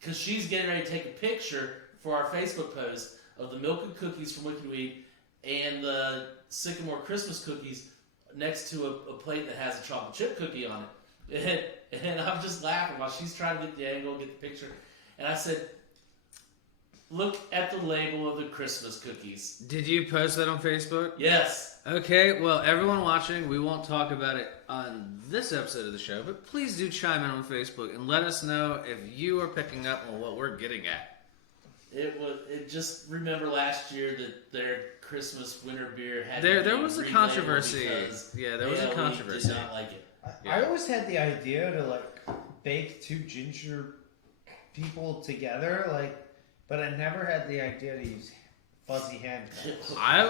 because she's getting ready to take a picture for our Facebook post of the milk and cookies from Wicked Weed and the Sycamore Christmas cookies next to a plate that has a chocolate chip cookie on it. And I'm just laughing while she's trying to get the angle, get the picture. And I said, "Look at the label of the Christmas cookies." Did you post that on Facebook? Yes. Okay, well, everyone watching, we won't talk about it on this episode of the show, but please do chime in on Facebook and let us know if you are picking up on what we're getting at. It just remember last year that their Christmas winter beer had There was a controversy. Yeah, there was a we controversy. did not like it. I always had the idea to like bake 2 ginger people together, but I never had the idea to use fuzzy handcuffs. I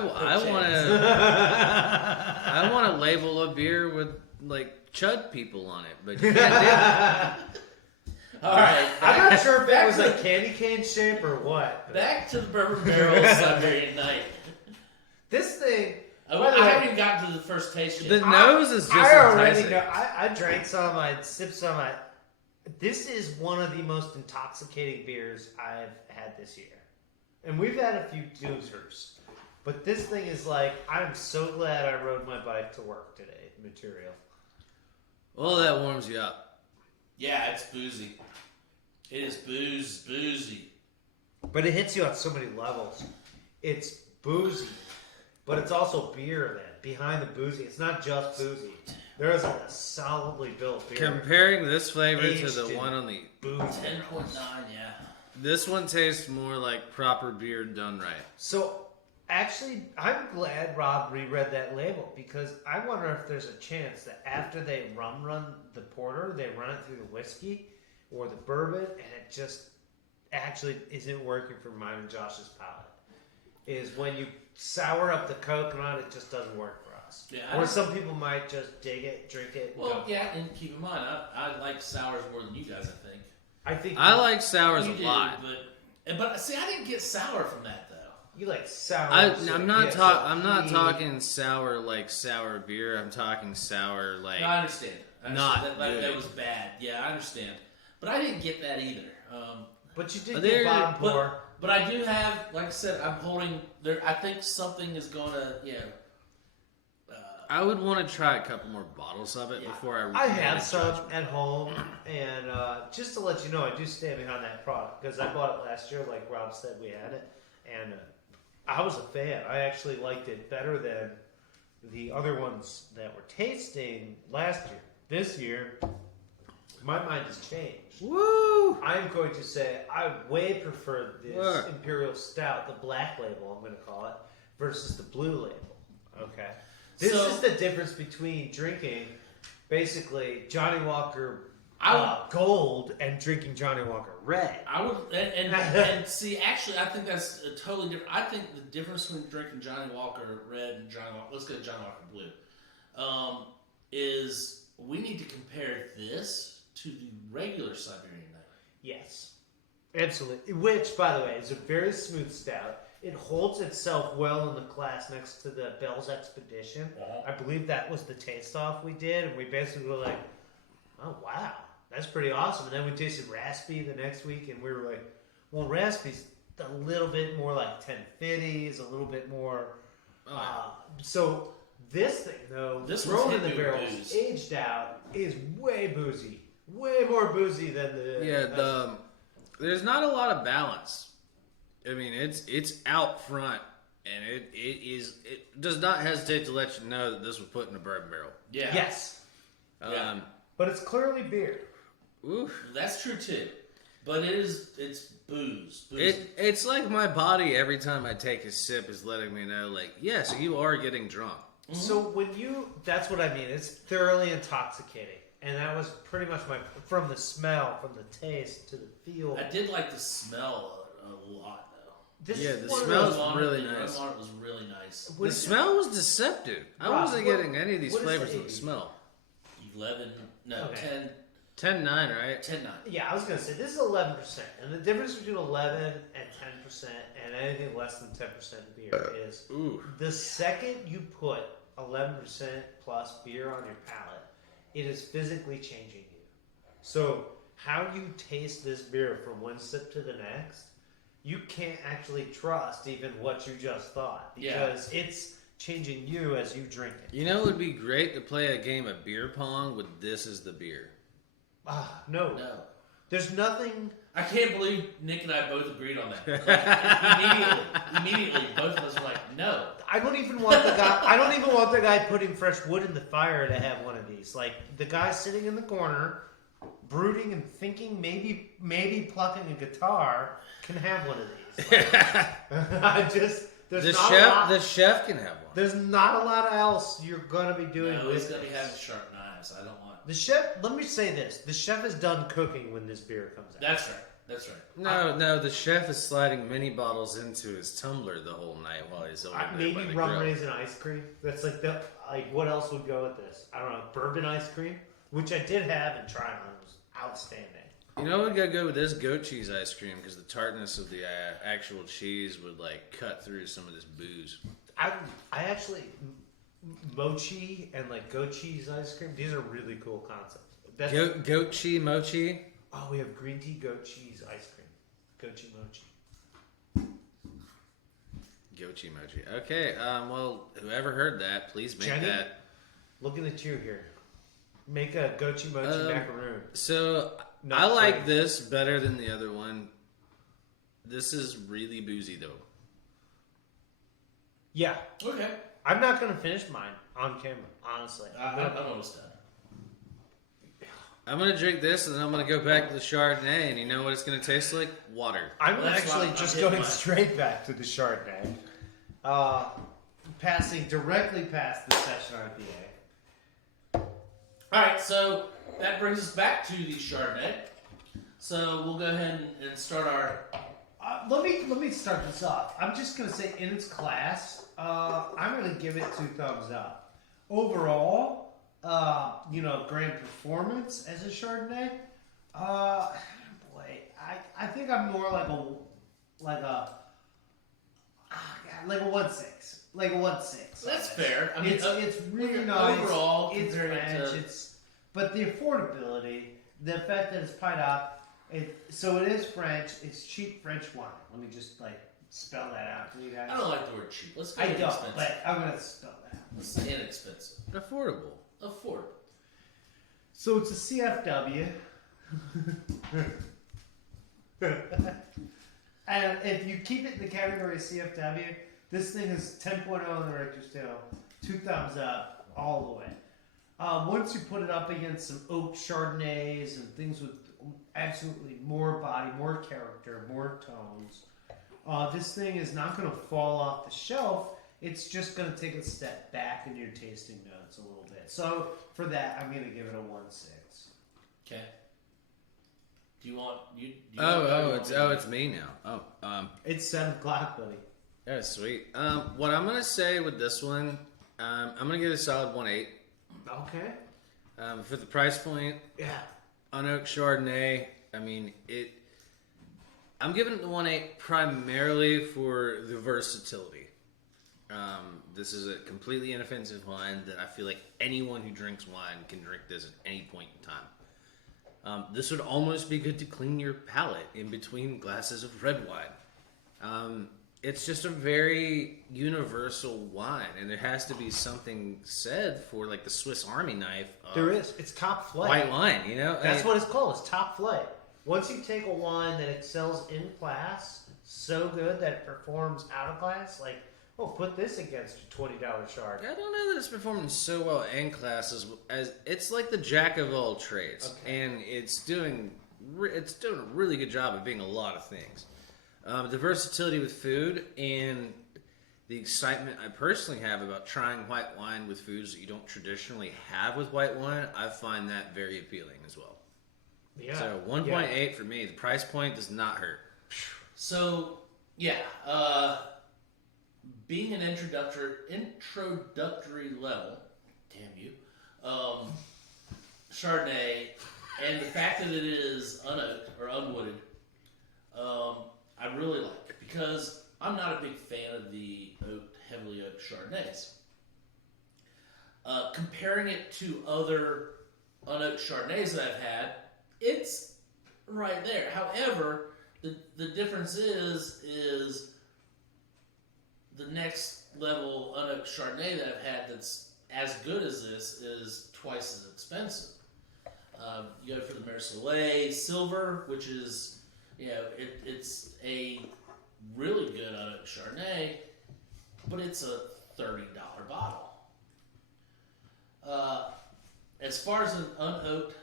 want to label a beer with like chud people on it, but you can't All right. I'm not sure if that was a candy cane shape or what. Back to the Bourbon Barrel Siberian Night. This thing. I By the way, haven't even gotten to the first taste The yet. nose is just I already enticing. know. I drank some. I sipped some. This is one of the most intoxicating beers I've had this year, and we've had a few doozers, but this thing is like, I'm so glad I rode my bike to work today. Material. Well, that warms you up. Yeah, it's boozy. It is boozy. But it hits you on so many levels. It's boozy, but it's also beer. Then behind the boozy, it's not just boozy. There is a solidly built beer. Comparing this flavor to Aged the in one on the... boozy. 10.9, yeah. This one tastes more like proper beer done right. So, actually, I'm glad Rob reread that label because I wonder if there's a chance that after they run the porter, they run it through the whiskey or the bourbon, and it just actually isn't working for mine and Josh's palate. Is when you sour up the coconut, it just doesn't work for us. Yeah, Or some people might just dig it, drink it. And Well, go. yeah, and keep in mind, I like sours more than you guys, I think. I think I like sours You a do, lot. But see, I didn't get sour from that though. you like sour. I'm not talking. talking sour like sour beer. I'm talking sour like... No, I understand. Not that, good. that was bad. Yeah, I understand. But I didn't get that either. But you did There- get bottom pour. But I do have, like I said, I'm holding there. I think something is going to, I would want to try a couple more bottles of it Yeah. before I made a have some judgment. at home, and just to let you know, I do stand behind that product because I bought it last year, like Rob said, we had it, and I was a fan. I actually liked it better than the other ones that were tasting last year. This year, my mind has changed. Woo! I'm going to say I way prefer this What? Imperial Stout, the black label, I'm going to call it, versus the blue label. Okay. This So- is the difference between drinking, basically, Johnny Walker I would- Gold and drinking Johnny Walker Red. I would, and see, actually, I think that's a totally different. I think the difference between drinking Johnny Walker Red and Johnny Walker, let's go Johnny Walker Blue, is we need to compare this to the regular Siberian Night. Yes. Absolutely. Which, by the way, is a very smooth stout. It holds itself well in the class next to the Bell's Expedition. Uh-huh. I believe that was the taste off we did, and we basically were like, oh, wow, that's pretty awesome. And then we tasted Raspy the next week, and we were like, well, Raspy's a little bit more like 1050s, a little bit more. So this thing, though, This thrown one's in the hit me with barrels, booze. aged out, is way boozy. Way more boozy than the. Yeah, there's not a lot of balance. I mean, it's out front, and it does not hesitate to let you know that this was put in a bourbon barrel. Yeah. Yes. Yeah. But it's clearly beer. Oof. That's true too. But it's booze. Booze. It's like my body every time I take a sip is letting me know, like, yes, you are getting drunk. Mm-hmm. So when that's what I mean. It's thoroughly intoxicating. And that was pretty much from the smell, from the taste to the feel. I did like the smell a lot though. This Yeah, is the one of smell those- is aroma- really the aroma nice. on it was really nice. What The is smell was deceptive. I Rob, wasn't what- getting any of these what is flavors the with the ABV? smell. 11, no, Okay. 10, 10-9, right? 10, 9. Yeah, I was going to say, this is 11%. And the difference between 11 and 10% and anything less than 10% beer is Ooh. the second you put 11% plus beer on your palate, it is physically changing you. So how you taste this beer from one sip to the next, you can't actually trust even what you just thought because it's changing you as you drink it. You know, it would be great to play a game of beer pong with this as the beer. No. No. There's nothing. I can't believe Nick and I both agreed on that. Like, immediately, both of us were like, no. I don't even want the guy. I don't even want the guy putting fresh wood in the fire to have one of these. Like the guy sitting in the corner, brooding and thinking, maybe plucking a guitar can have one of these. I just there's The not a lot. the chef can have one. There's not a lot else you're gonna be doing No, with he's going to this. be having sharp knives. I don't want. The chef. Let me say this: the chef is done cooking when this beer comes out. That's right. That's right. No, the chef is sliding mini bottles into his tumbler the whole night while he's over there Maybe by the rum grill. raisin ice cream. That's like what else would go with this? I don't know. Bourbon ice cream, which I did have and tried on. It was outstanding. You know, we gotta go with this goat cheese ice cream because the tartness of the actual cheese would like cut through some of this booze. I actually mochi and like goat cheese ice cream. These are really cool concepts. Goat cheese mochi. Oh, we have green tea goat cheese ice cream. Goat cheese mochi. Gochi mochi. Okay, well, whoever heard that, please make Jenny? that. Looking at you here. Make a gochi mochi macaroon. So, Not I like free. this better than the other one. This is really boozy, though. Yeah. Okay. I'm not going to finish mine on camera, honestly. I noticed that. I'm going to drink this, and then I'm going to go back to the Chardonnay, and you know what it's going to taste like? Water. I'm Well, that's actually why I'm just hitting going mine. straight back to the Chardonnay. Passing directly past the Session IPA. All right, so that brings us back to the Chardonnay. So we'll go ahead and start our. Let me start this off. I'm just gonna say, in its class, I'm gonna give it 2 thumbs up. Overall, grand performance as a Chardonnay. Boy, I think I'm more like a 1.6, like a 1.6. That's fair. I mean, It's really nice. overall, It's comparing it French. to- But the affordability, the fact that it's pied up, so it is French. It's cheap French wine. Let me just spell that out for you guys. I don't like the word cheap. Let's go I with don't, expensive. but I'm gonna spell that out. Let's say inexpensive. Affordable. Affordable. So it's a CFW. And if you keep it in the category of CFW, this thing is 10.0 on the Richter scale. 2 thumbs up all the way. Once you put it up against some oak Chardonnays and things with absolutely more body, more character, more tones, this thing is not going to fall off the shelf. It's just going to take a step back in your tasting notes a little bit. So for that, I'm going to give it a 1.6. Okay. Do you want you? Do you want It's me now. It's 7 o'clock, buddy. That's sweet. What I'm gonna say with this one, I'm gonna give it a solid 1.8. Okay. For the price point, Yeah. unoaked Chardonnay. I mean it. I'm giving it the 1.8 primarily for the versatility. This is a completely inoffensive wine that I feel like anyone who drinks wine can drink this at any point in time. This would almost be good to clean your palate in between glasses of red wine. It's just a very universal wine, and there has to be something said for like the Swiss Army knife of There is. It's top flight. white wine. You know, That's what it's called. It's top flight. Once you take a wine that excels in class, so good that it performs out of class, put this against a $20 chard. I don't know that it's performing so well in classes as it's like the jack of all trades, and it's doing a really good job of being a lot of things. The versatility with food and the excitement I personally have about trying white wine with foods that you don't traditionally have with white wine, I find that very appealing as well. Yeah. So 1.8 for me. The price point does not hurt. So yeah, being an introductory level, damn you, Chardonnay, and the fact that it is unoaked or unwooded, I really like it because I'm not a big fan of the heavily oaked Chardonnays. Comparing it to other unoaked Chardonnays that I've had, it's right there. However, the difference is the next level unoaked Chardonnay that I've had that's as good as this is twice as expensive. You go for the Mercelet Silver, which is, it's a really good unoaked Chardonnay, but it's a $30 bottle. As far as an unoaked,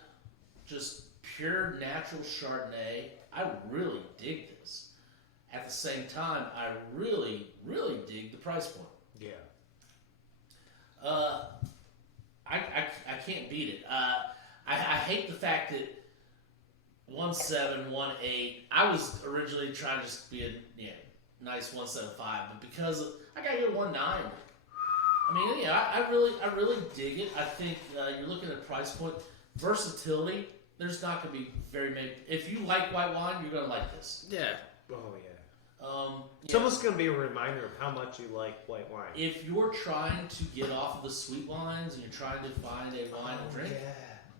just pure natural Chardonnay, I really dig this. At the same time, I really, really dig the price point. Yeah. I can't beat it. I hate the fact that 1.7, 1.8. I was originally trying to just be a nice 1.75, but because I gotta go 1.9. I mean, I really dig it. I think you're looking at price point, versatility. there's not going to be very many. If you like white wine, you're going to like this. Yeah. Oh yeah. It's Yeah. almost gonna be a reminder of how much you like white wine. If you're trying to get off of the sweet wines and you're trying to find a wine to drink, Yeah.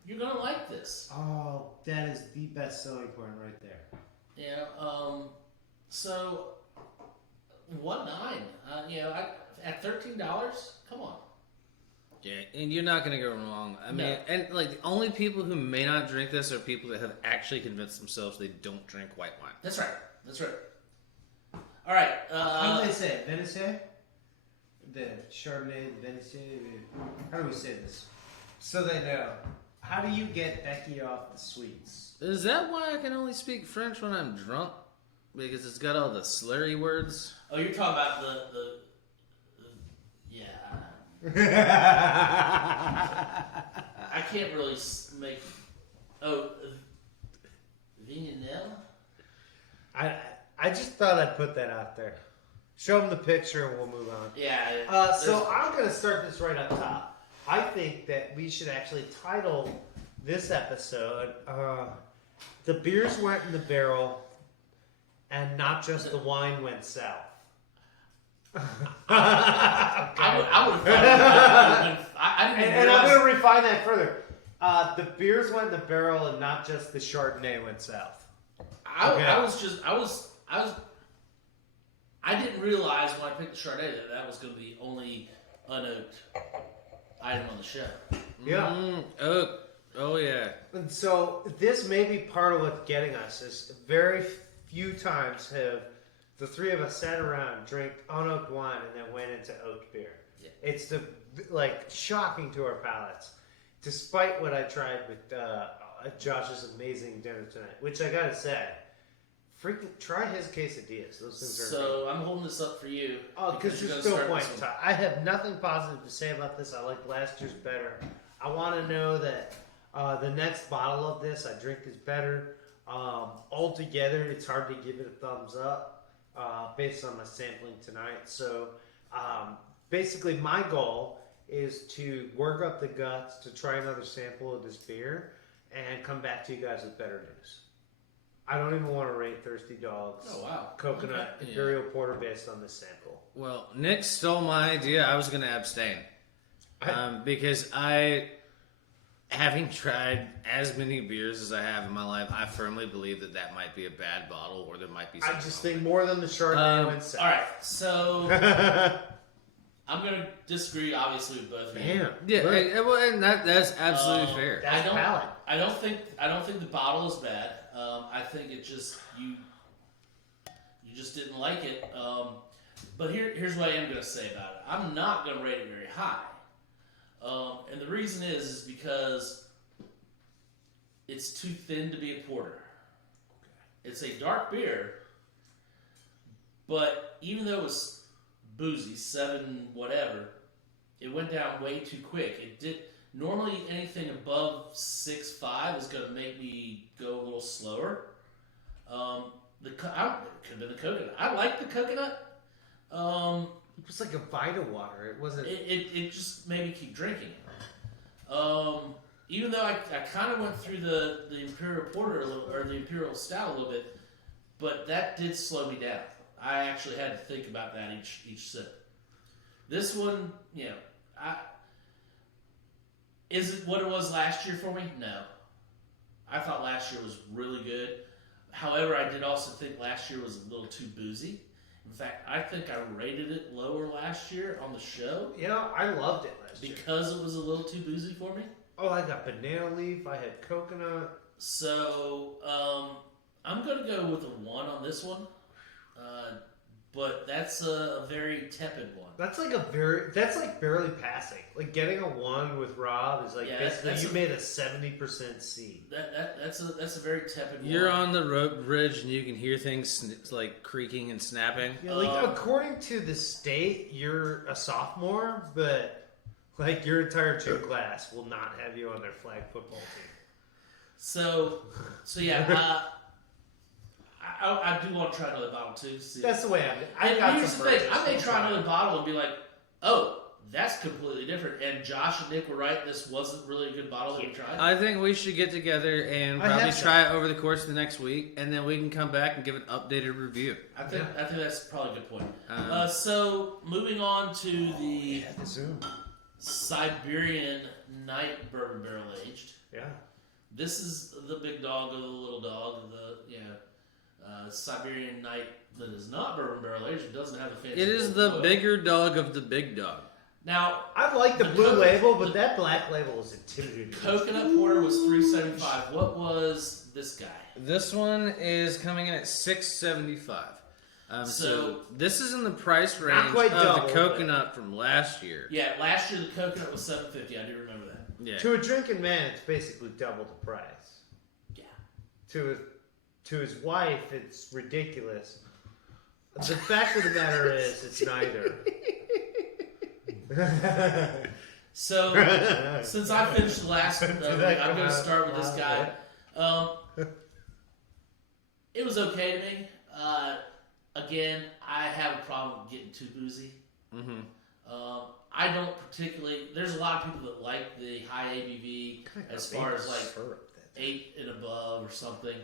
you're going to like this. Oh, that is the best selling point right there. Yeah. So 1.9. At $13, come on. Yeah, and you're not gonna go wrong. I mean, No. and like the only people who may not drink this are people that have actually convinced themselves they don't drink white wine. That's right. That's right. All right. How do they say it? Venice? The Chardonnay, the Venice. How do we say this? So they know. How do you get Becky off the sweets? Is that why I can only speak French when I'm drunk? Because it's got all the slurry words. Oh, you're talking about the yeah. I can't really make. Oh, Vignonelle? I just thought I'd put that out there. Show them the picture and we'll move on. Yeah. So I'm going to start this right up top. I think that we should actually title this episode "The Beers Went in the Barrel and Not Just the Wine Went South." I would have thought. I didn't even And I'm realize. going to refine that further. The beers went in the barrel and not just the Chardonnay went south. Okay. I didn't realize when I picked the Chardonnay that was going to be the only unoaked item on the show. Yeah. Oh yeah. And so this may be part of what's getting us is very few times have the three of us sat around, drank unoaked wine, and then went into oaked beer. Yeah. It's shocking to our palates, despite what I tried with Josh's amazing dinner tonight, which I gotta say, freaking try his quesadillas. Those things are So I'm holding this up for you. oh, because you're there's gonna no start point. this in one. I have nothing positive to say about this. I like last year's better. I want to know that the next bottle of this I drink is better. Altogether, it's hard to give it a thumbs up based on my sampling tonight. So basically, my goal is to work up the guts to try another sample of this beer and come back to you guys with better news. I don't even want to rate Thirsty Dogs Oh wow. Coconut Okay. Imperial Porter based on this sample. Well, Nick stole my idea. I was gonna abstain because having tried as many beers as I have in my life, I firmly believe that might be a bad bottle, or there might be. I something just wrong think more than the Chardonnay went south. All right. So I'm gonna disagree, obviously, with both of you. Damn. Yeah, Look, and that's absolutely fair. That's valid. I don't think the bottle is bad. I think it just you just didn't like it. But here's what I am gonna say about it. I'm not gonna rate it very high. And the reason is because it's too thin to be a porter. It's a dark beer, but even though it was boozy, 7 whatever, it went down way too quick. It did. Normally, anything above 6.5 is going to make me go a little slower. It could have been the coconut. I like the coconut. It was like a Vita water. It wasn't. It just made me keep drinking. Even though I kind of went through the Imperial Porter or the Imperial Stout a little bit, but that did slow me down. I actually had to think about that each sip. This one, is it what it was last year for me? No. I thought last year was really good. However, I did also think last year was a little too boozy. In fact, I think I rated it lower last year on the show I loved it last year. because it was a little too boozy for me. Oh, I got banana leaf. I had coconut. So I'm going to go with a 1 on this one. But that's a very tepid one. That's like barely passing. Like getting a 1 with Rob is like Yeah, basically that's you a- made a 70% C. That's a very tepid one. You're on the road bridge and you can hear things like creaking and snapping. Yeah, according to the state, you're a sophomore, but like your entire gym class will not have you on their flag football team. So yeah. I do want to try another bottle too. See. That's the way I got Here's some the thing. purchase. I may try another bottle and be like, oh, that's completely different. And Josh and Nick were right. This wasn't really a good bottle that we tried. I think we should get together and I probably have some. try it over the course of the next week, and then we can come back and give an updated review. I think that's probably a good point. Um, So moving on to the The Zoom. Siberian Night Bourbon Barrel Aged. Yeah. This is the big dog or the little dog. Siberian Night that is not bourbon barrel aged. It doesn't have a fancy. It is gold the foil. bigger dog of the big dog. Now, I like the The blue coconut- label, but that black label is intimidating. coconut porter was $3.75. What was this guy? This one is coming in at $6.75. So So- this is in the price range quite of double, the coconut from last year. Yeah, last year the coconut was $7.50. I do remember that. Yeah. To a drinking man, it's basically double the price. Yeah. To his wife, it's ridiculous. The fact of the matter is, it's neither. So since I finished the last, Did that I'm come going to out start with this loud? guy. It was okay to me. Again, I have a problem with getting too boozy. Mm-hmm. I don't particularly. There's a lot of people that like the high ABV as far as like 8 and above or something.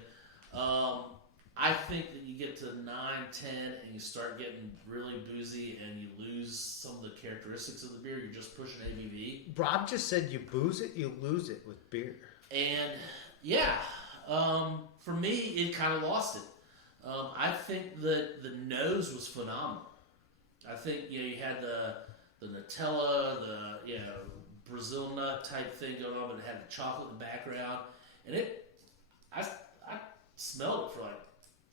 I think that you get to 9, 10, and you start getting really boozy, and you lose some of the characteristics of the beer. You're just pushing ABV. Rob just said you booze it, you lose it with beer. And yeah, for me, it kind of lost it. I think that the nose was phenomenal. I think you had the Nutella, the Brazil nut type thing going on, but it had the chocolate in the background, and I smelled it for like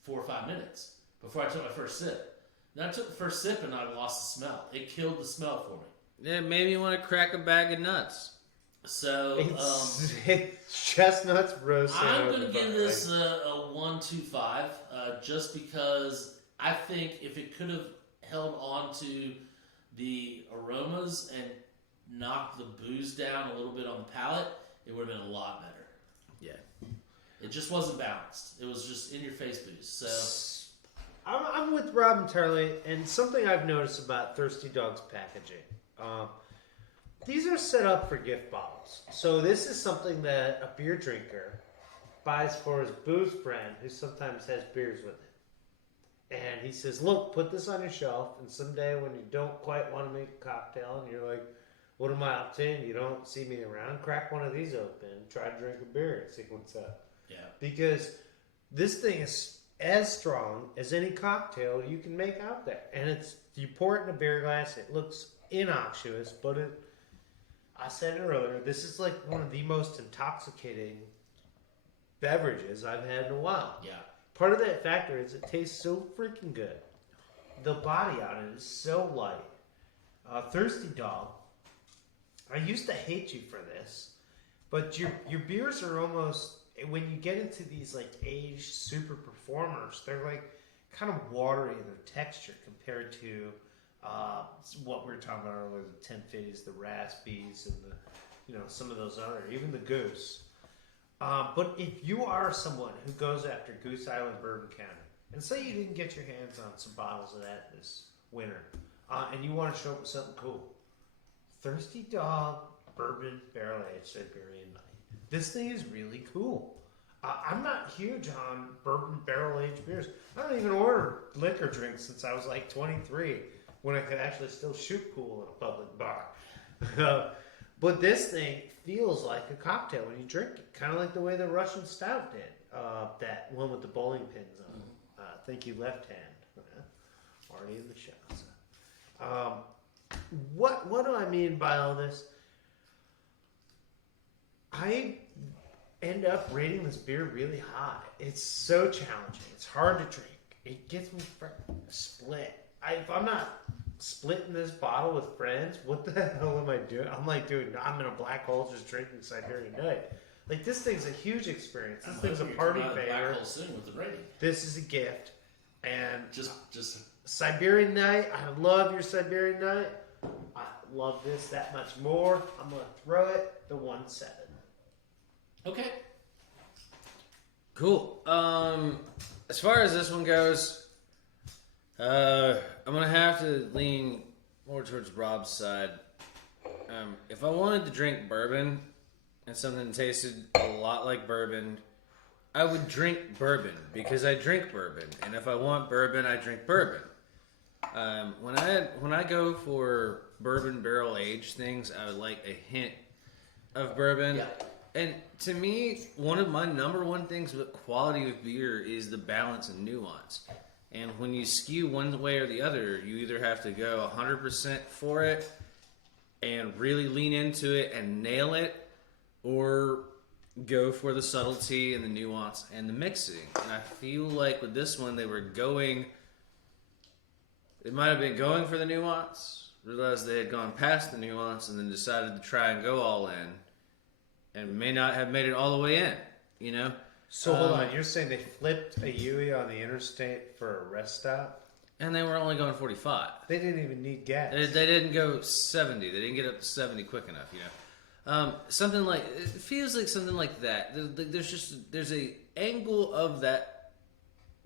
4 or 5 minutes before I took my first sip. Then I took the first sip and I lost the smell. It killed the smell for me. Yeah, it made me want to crack a bag of nuts. So It's chestnuts roasted. I'm over going to the give bun. this a 1.25, just because I think if it could have held on to the aromas and knocked the booze down a little bit on the palate, it would have been a lot better. Yeah. It just wasn't balanced. It was just in your face booze. So I'm with Rob entirely, and something I've noticed about Thirsty Dog's packaging. These are set up for gift bottles. So this is something that a beer drinker buys for his booze friend who sometimes has beers with him. And he says, look, put this on your shelf, and someday when you don't quite want to make a cocktail and you're like, what am I up to? And you don't see me around, crack one of these open, try to drink a beer and see what's up. yeah, Because this thing is as strong as any cocktail you can make out there. And it's, you pour it in a beer glass, it looks innocuous, but I said it earlier, this is like one of the most intoxicating beverages I've had in a while. yeah. Part of that factor is it tastes so freaking good. The body on it is so light. Thirsty Dog, I used to hate you for this, but your beers are almost, when you get into these like aged super performers, they're like kind of watery in their texture compared to what we were talking about earlier, the 1050s, the Raspies, and the some of those other, even the Goose. But if you are someone who goes after Goose Island Bourbon County, and say you didn't get your hands on some bottles of that this winter, and you want to show up with something cool, Thirsty Dog Bourbon Barrel Aged Siberian Night. This thing is really cool. I'm not huge on bourbon barrel aged beers. I don't even order liquor drinks since I was like 23, when I could actually still shoot pool in a public bar. But this thing feels like a cocktail when you drink it, kind of like the way the Russian Stout did. That one with the bowling pins on. Thank you, left hand. Already in the show. So. What do I mean by all this? I end up rating this beer really high. It's so challenging. It's hard to drink. It gets me split. If I'm not splitting this bottle with friends, what the hell am I doing? I'm like, dude, I'm in a black hole just drinking Siberian Night. Like, this thing's a huge experience. This thing's a party Black favorite. hole soon with the rating. This is a gift. And Just Siberian Night, I love your Siberian Night. I love this that much more. I'm going to throw it the 1.7. okay. Cool. As far as this one goes, I'm gonna have to lean more towards Rob's side. If I wanted to drink bourbon and something that tasted a lot like bourbon, I would drink bourbon because I drink bourbon, and if I want bourbon, I drink bourbon. When I go for bourbon barrel aged things, I would like a hint of bourbon. Yeah. And to me, one of my number one things with quality of beer is the balance and nuance. And when you skew one way or the other, you either have to go 100% for it and really lean into it and nail it, or go for the subtlety and the nuance and the mixing. And I feel like with this one, they might have been going for the nuance, realized they had gone past the nuance, and then decided to try and go all in, and may not have made it all the way in, you know? So hold on, you're saying they flipped a Yui on the interstate for a rest stop? And they were only going 45. They didn't even need gas. They didn't go 70. They didn't get up to 70 quick enough, you know? Something like, it feels like something like that. There's a angle of that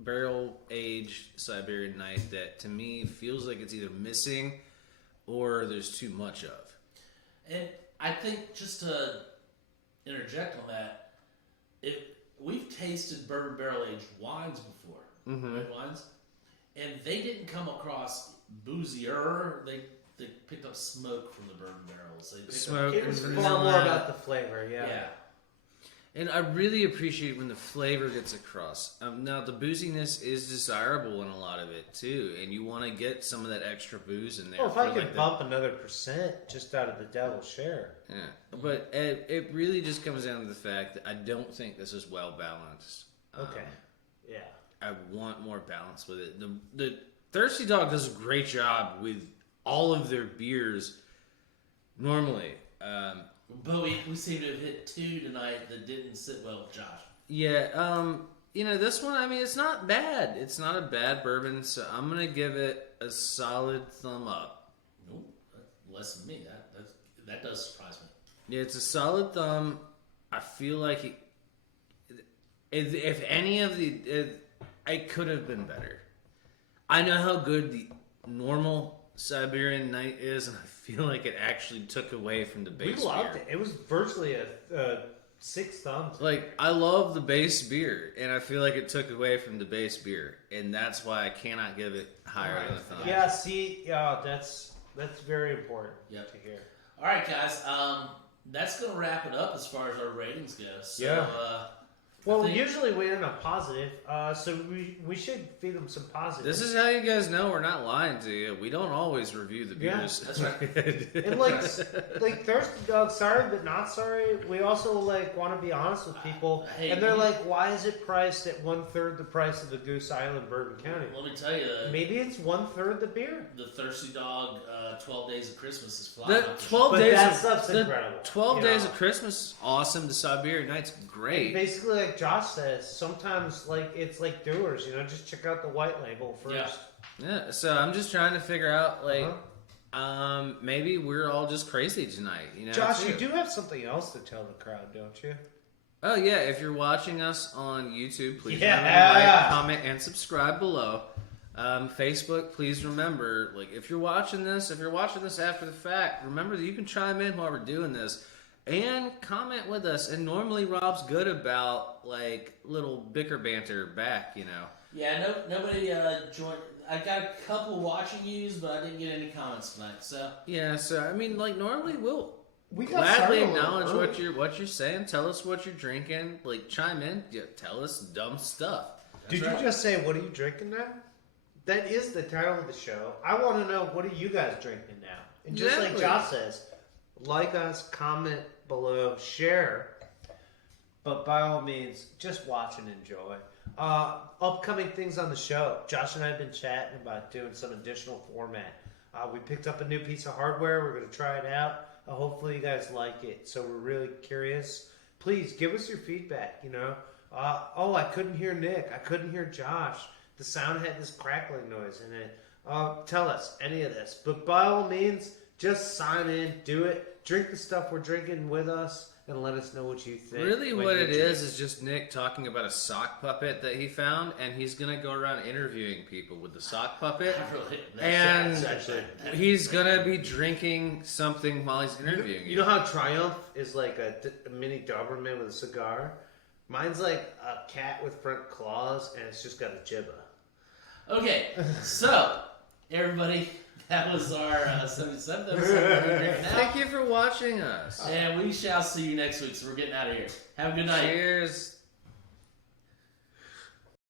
barrel aged Siberian night that to me feels like it's either missing or there's too much of. And I think, just to interject on that, we've tasted bourbon barrel aged wines before, red wines, and they didn't come across boozier. They picked up smoke from the bourbon barrels. They picked Smoke. It was and far more vanilla. about the flavor, Up, yeah. And I really appreciate when the flavor gets across. Now, the booziness is desirable in a lot of it, too. And you want to get some of that extra booze in there. Well, if for I could like bump another percent just out of the devil's share. Yeah. But it really just comes down to the fact that I don't think this is well balanced. Okay. Yeah. I want more balance with it. The Thirsty Dog does a great job with all of their beers normally. But we seem to have hit two tonight that didn't sit well with Josh. Yeah, you know, this one, I mean, it's not bad. It's not a bad bourbon, so I'm going to give it a solid thumb up. Nope, less than me. That does surprise me. Yeah, it's a solid thumb. I feel like if any of it could have been better. I know how good the normal Siberian Night is, and I feel like it actually took away from the base We loved beer. it. It was virtually a 6 thumbs. Like, I love the base beer, and I feel like it took away from the base beer, and that's why I cannot give it higher than a thumb. Yeah, see, that's very important Yep. to hear. All right, guys. That's going to wrap it up as far as our ratings go. So, Yeah. Well, I think- usually we end up positive, so we should feed them some positive. This is how you guys know we're not lying to you. We don't always review the Yeah, beers. that's right. And like Thirsty Dog, sorry but not sorry. We also want to be honest with people, Hey, and they're you- like, "Why is it priced at 1/3 the price of the Goose Island Bourbon County?" Let me tell you, Maybe it's 1/3 the beer. the Thirsty Dog 12 Days of Christmas is flying. The off the 12 But days that of, stuff's the incredible, 12 you days know. of Christmas, awesome. The Siberian Night's great. Basically, like Josh says, sometimes it's like Doers. Just check out the white label first. Yeah. Yeah, so I'm just trying to figure out, Uh-huh. maybe we're all just crazy tonight. You know, Josh, too. you do have something else to tell the crowd, don't you? Oh yeah, if you're watching us on YouTube, please Yeah. remember to like, comment, and subscribe below. Facebook, please remember, if you're watching this after the fact, remember that you can chime in while we're doing this and comment with us. And normally Rob's good about little bicker banter back, Yeah, nobody joined. I got a couple watching yous, but I didn't get any comments tonight. So Yeah, so I mean, normally we'll We got gladly started a little acknowledge early. what you're saying. Tell us what you're drinking. Chime in. Yeah, tell us dumb stuff. Did right. you just say, what are you drinking now? That is the title of the show. I want to know, what are you guys drinking now? And just like Exactly. Josh says, like us, comment below, share. But by all means, just watch and enjoy. Upcoming things on the show. Josh and I have been chatting about doing some additional format. We picked up a new piece of hardware. We're going to try it out. Hopefully you guys like it. So we're really curious. Please give us your feedback, I couldn't hear Nick. I couldn't hear Josh. The sound had this crackling noise in it. Tell us any of this. But by all means, just sign in, do it. Drink the stuff we're drinking with us. and let us know what you think. Really, when what you it drink. is just Nick talking about a sock puppet that he found, and he's gonna go around interviewing people with the sock puppet, I really, and That's actually. he's gonna be drinking something while he's interviewing You know how Triumph is like a mini Doberman with a cigar? Mine's like a cat with front claws, and it's just got a jibba. Okay, so everybody, that was our 77th episode of Drinking Now. Thank you for watching us. And we shall see you next week. So we're getting out of here. Have a good night. Cheers.